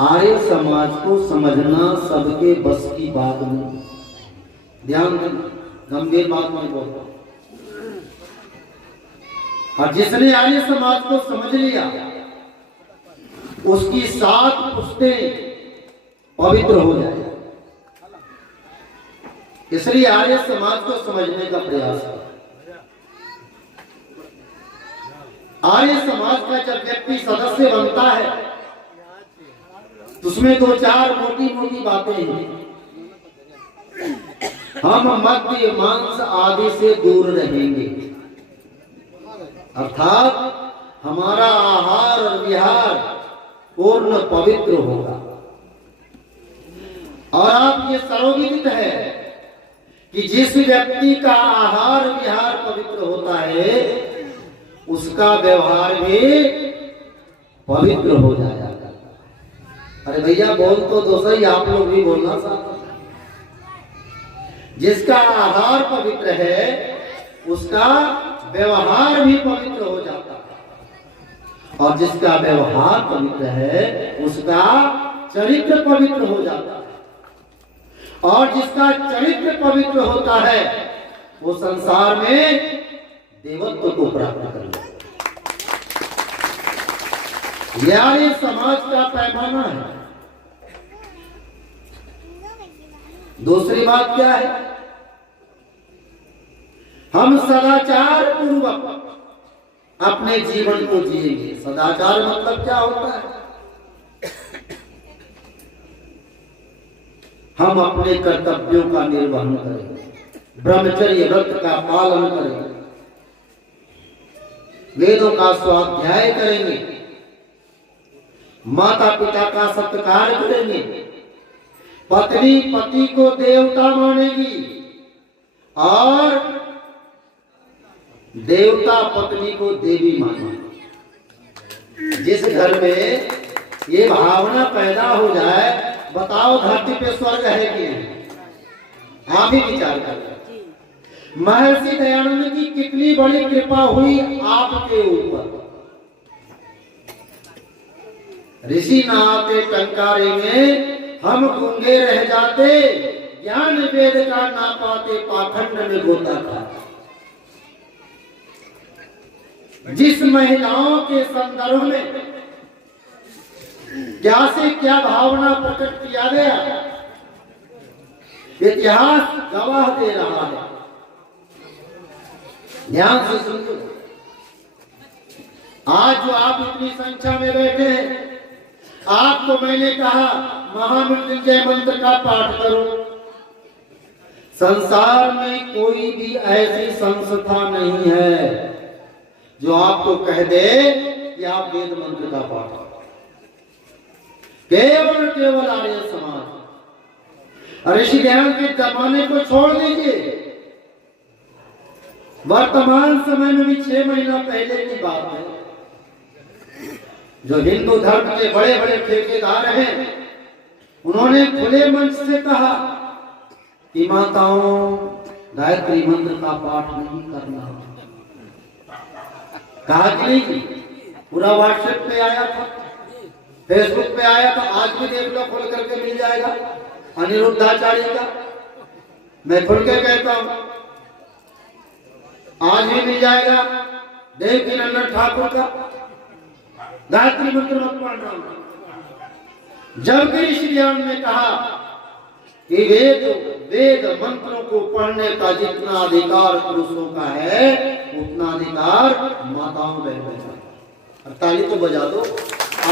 आर्य समाज को समझना सबके बस की बात नहीं। ध्यान देना, गंभीर बात नहीं बोलता। और जिसने आर्य समाज को समझ लिया उसकी 7 पुश्तें पवित्र हो जाए। इसलिए आर्य समाज को समझने का प्रयास है। आर्य समाज का जब व्यक्ति सदस्य बनता है तो उसमें 2-4 मोटी मोटी बातें हैं। हम मद्य मांस आदि से दूर रहेंगे, अर्थात हमारा आहार और विहार पूर्ण पवित्र होगा। और आप ये सर्वविदित है कि जिस व्यक्ति का आहार विहार पवित्र होता है उसका व्यवहार भी पवित्र हो जाएगा। अरे भैया बोल तो दो सही, आप लोग भी बोलना साथ। जिसका आहार पवित्र है उसका व्यवहार भी पवित्र हो जाता है, और जिसका व्यवहार पवित्र है उसका चरित्र पवित्र हो जाता है, और जिसका चरित्र पवित्र होता है वो संसार में देवत्व को प्राप्त कर लेता है। यह समाज का पैमाना है। दूसरी बात क्या है? हम सदाचार पूर्वक अपने जीवन को जिएंगे। सदाचार मतलब क्या होता है? हम अपने कर्तव्यों का निर्वहन करेंगे, ब्रह्मचर्य व्रत का पालन करेंगे, वेदों का स्वाध्याय करेंगे, माता पिता का सत्कार करेंगे, पत्नी पति को देवता मानेगी और देवता पत्नी को देवी मानेगी। जिस घर में ये भावना पैदा हो जाए, बताओ धरती पे स्वर्ग है कि नहीं? आप ही विचार करें। महर्षि दयानंद की कितनी बड़ी कृपा हुई आपके ऊपर। ऋषि ना आते टंकारे में हम गूंगे रह जाते, ज्ञान वेद का ना पाते पाखंड में गोता था। जिस महिलाओं के संदर्भ में क्या से क्या भावना प्रकट किया गया, इतिहास गवाह दे रहा है। ध्यान से सुनिए। आज जो आप इतनी संख्या में बैठे हैं, आपको मैंने कहा महामृत्युंजय मंत्र का पाठ करो। संसार में कोई भी ऐसी संस्था नहीं है जो आपको कह दे कि आप वेद मंत्र का पाठ करो। केवल आर्य समाज। ऋषि ध्यान के जमाने को छोड़ दीजिए, वर्तमान समय में भी 6 महीना पहले की बात है, जो हिंदू धर्म के बड़े बड़े ठेकेदार हैं, उन्होंने खुले मंच से कहा कि माताओं गायत्री मंत्र का पाठ नहीं करना। कहा कि नहीं? पूरा व्हाट्सएप पे आया था, फेसबुक पे आया था। आज भी देख लो, खोल करके मिल जाएगा अनिरुद्धाचार्य का। मैं खुल के कहता हूं, आज भी मिल जाएगा देवकी नंदन ठाकुर का गायत्री मंत्र मत पढ़ना। जबकि श्री राम ने कहा कि वेद मंत्रों को पढ़ने का जितना अधिकार पुरुषों का है उतना अधिकार माताओं बहनों का। ताली तो बजा दो,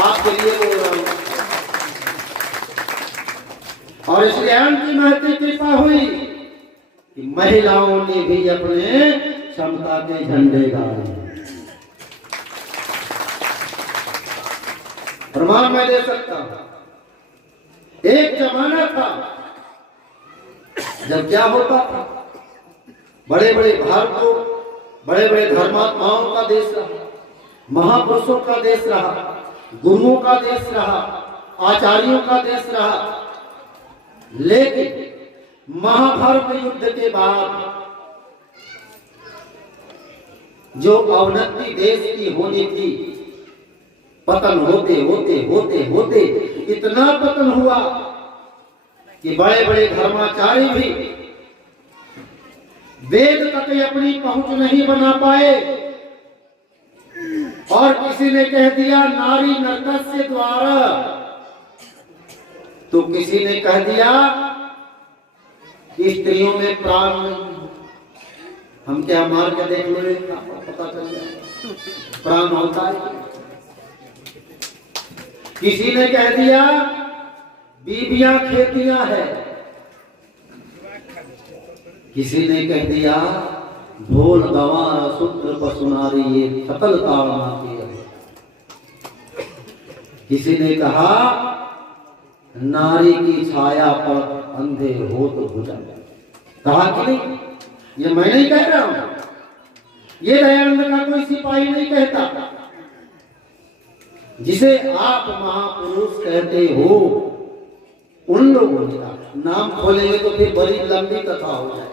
आपके लिए बोल रहा हूं। और इस ज्ञान की महती कृपा हुई कि महिलाओं ने भी अपने क्षमता के झंडे गाड़े। प्रमाण मैं दे सकता हूं। एक जमाना था जब क्या होता था, बड़े बड़े भारतों, बड़े बड़े धर्मात्माओं का देश रहा, महापुरुषों का देश रहा, गुरुओं का देश रहा, आचार्यों का देश रहा। लेकिन महाभारत युद्ध के बाद जो अवनति देश की होनी थी, पतन होते होते होते होते इतना पतन हुआ कि बड़े बड़े धर्माचार्य भी वेद तक अपनी पहुंच नहीं बना पाए। और किसी ने कह दिया नारी नरकस्य द्वारा, तो किसी ने कह दिया कि स्त्रियों में प्राण नहीं। हम क्या मार के देख ले, पता चल जाए प्राण होता है। किसी ने कह दिया बीबियां खेतियां है। किसी ने कह दिया ढोल गवार सूत्र पसुनारी ये सकल ताड़ना की है। किसी ने कहा नारी की छाया पर अंधे हो तो भुजंग। कहा कि नहीं, ये मैं नहीं कह रहा हूं, ये दयानंद का कोई सिपाही नहीं कहता। जिसे आप महापुरुष कहते हो उन लोगों का नाम खोलेंगे तो फिर बड़ी लंबी कथा हो जाए।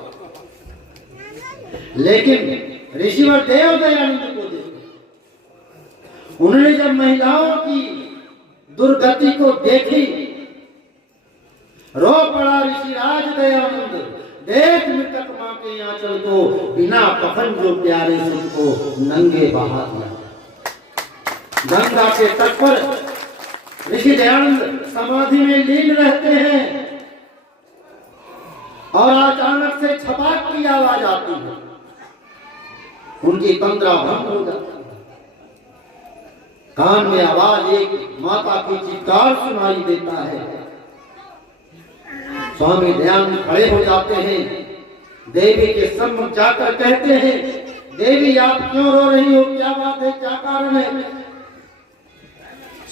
लेकिन ऋषिवर देव दयानंद को देखो, उन्होंने जब महिलाओं की दुर्गति को देखी, रो पड़ा ऋषिराज दयानंद, देख मृतक मां के आंचल को, बिना कफन जो प्यारे सुख को नंगे बहा दिया। गंगा के तट पर ऋषि दयानंद समाधि में लीन रहते हैं और अचानक से छपाक की आवाज आती है, उनकी तंद्रा भंग हो जाती है। कान में आवाज एक माता की चित्कार सुनाई देता है। स्वामी दयानंद खड़े हो जाते हैं, देवी के सम्मुख जाकर कहते हैं देवी आप क्यों रो रही हो, क्या बात है, क्या कारण है।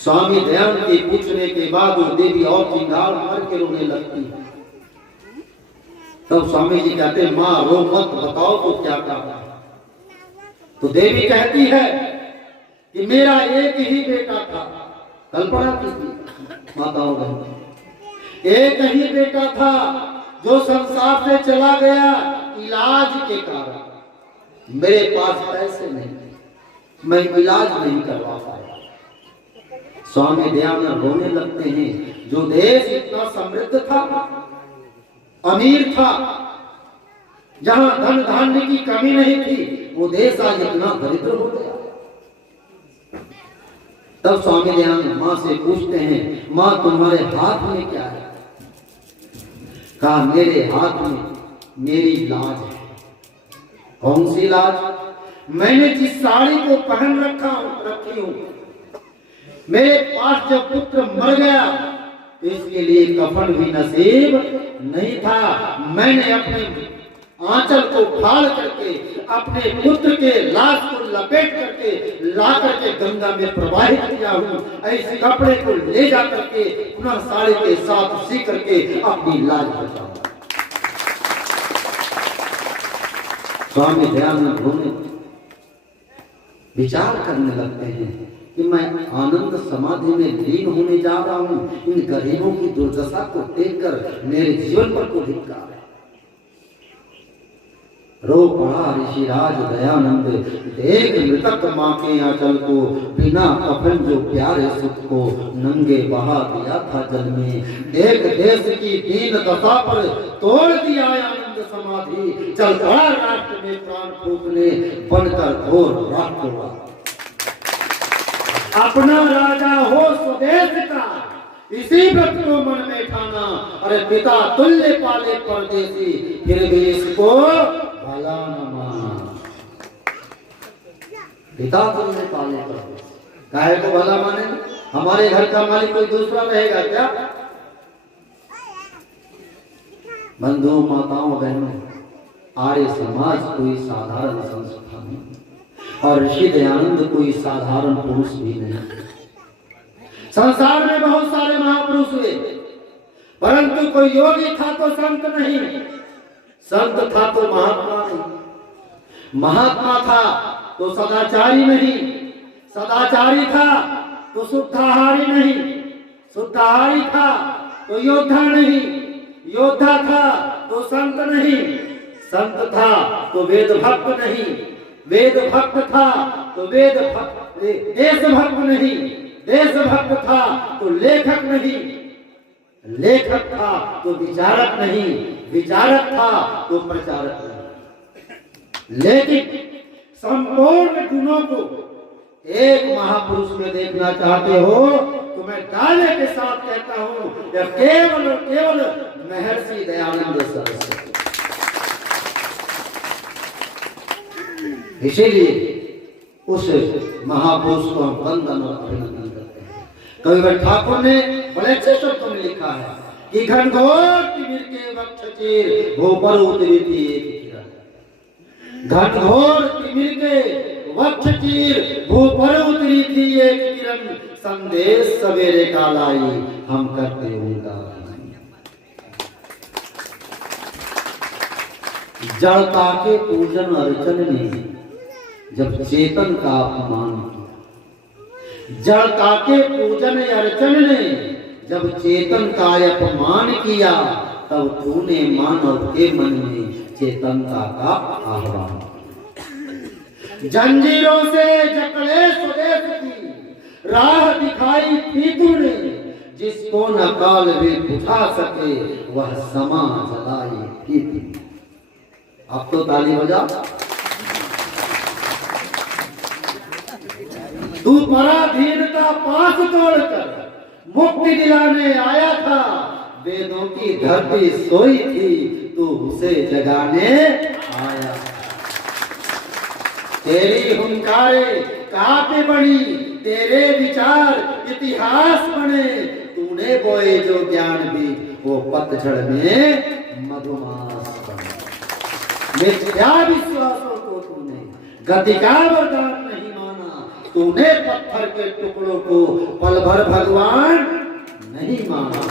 स्वामी दयानंद के पूछने के बाद वो देवी और चिंगार मार के रोने लगती है। तब स्वामी जी कहते मां रो मत, बताओ तो क्या कहा। तो देवी कहती है कि मेरा एक ही बेटा था। कल्पना कीजिए माताओं बहनों, एक ही बेटा था जो संसार से चला गया इलाज के कारण। मेरे पास पैसे नहीं थे, मैं इलाज नहीं करवा पाया। स्वामी दयानंद रोने लगते हैं। जो देश इतना समृद्ध था, अमीर था, जहां धन धान्य की कमी नहीं थी, वो देश आज इतना दरिद्र हो गया। तब स्वामी दयानंद मां से पूछते हैं मां तुम्हारे हाथ में क्या है। कहा मेरे हाथ में मेरी लाज है। कौन सी लाज? मैंने जिस साड़ी को पहन रखी हूं, मेरे पास जब पुत्र मर गया इसके लिए कफन भी नसीब नहीं था। मैंने अपने आंचल को फाड़ करके अपने पुत्र के लाश को लपेट करके ला करके गंगा में प्रवाहित किया हूं। ऐसे कपड़े को ले जा करके पुनः साड़ी के साथ सी करके अपनी लाज बचाऊं। स्वामी दयानंद रोने विचार करने लगते हैं कि मैं आनंद समाधि में लीन होने जा रहा हूं। इन गरीबों की दुर्दशा को देखकर मेरे जीवन पर को धिक्कार है। रो पड़ा ऋषिराज दयानंद, देख मृतक मां के आंचल को, बिना कफन जो प्यारे सुख को नंगे बहा दिया था जल में। देख देश की दीन दशा पर तोड़ दिया आनंद समाधि, चल पड़ा राष्ट्र में प्राण फूकने, बनकर घोर राष्ट्रवाद। अपना राजा हो स्वदेश का, इसी व्रत को मन में ठाना। अरे पिता तुल्य पाले परदेसी, फिर भी इसको भला न माना। पिता तुल्य पाले परदेसी, काहे को भला माने? हमारे घर का मालिक कोई दूसरा रहेगा क्या? बंधुओं माताओं बहनों, आर्य समाज कोई साधारण संस्था नहीं और ऋषि दयानंद कोई साधारण पुरुष भी नहीं। संसार में बहुत सारे महापुरुष हुए, परंतु कोई योगी था तो संत नहीं, संत था तो महात्मा नहीं, महात्मा था तो सदाचारी नहीं, सदाचारी था तो शुद्धाहारी नहीं, शुद्धाहारी था तो योद्धा नहीं, योद्धा था तो संत नहीं, संत था तो वेद भक्त नहीं, वेद भक्त था तो देश भक्त नहीं, देशभक्त था तो लेखक नहीं, लेखक था तो विचारक नहीं, विचारक था तो प्रचारक नहीं। लेकिन संपूर्ण गुणों को एक महापुरुष में देखना चाहते हो तो मैं दावे के साथ कहता हूं कि केवल और केवल महर्षि दयानंद सरस्वती। इसीलिए उस महापुरुष को हम वंदन और अभिनंदन करते हैं। कविवर ठाकुर ने बड़े अच्छे शब्दों में लिखा है कि घनघोर तिमिर के वक्ष चीर वो पर उतरी थी एक किरण। घनघोर तिमिर के वक्ष चीर वो पर उतरी थी एक किरण, संदेश सवेरे का लाई हम करते उनका। जड़ता के पूजन अर्चन ने जब चेतन का अपमान किया, जड़ता के पूजन अर्चन ने जब चेतन का अपमान किया, तब तूने मानव के मन में चेतनता का आह्वान। जंजीरों से जकड़े स्वदेश की राह दिखाई थी तूने, जिसको न काल भी बुझा सके वह समा जलाई थी तूने। अब तो ताली बजा। तू पराधीनता पास तोड़कर मुक्ति दिलाने आया था, वेदों की धरती सोई थी तू उसे जगाने आया। तेरी हुंकारे कांपे बड़ी, तेरे विचार इतिहास बने, तूने बोए जो ज्ञान भी वो पतझड़ में मधुमास बने। मिथ्या विश्वासों को तूने गति का वरदान नहीं माना, तूने पत्थर के टुकड़ों को पल भर भगवान नहीं माना।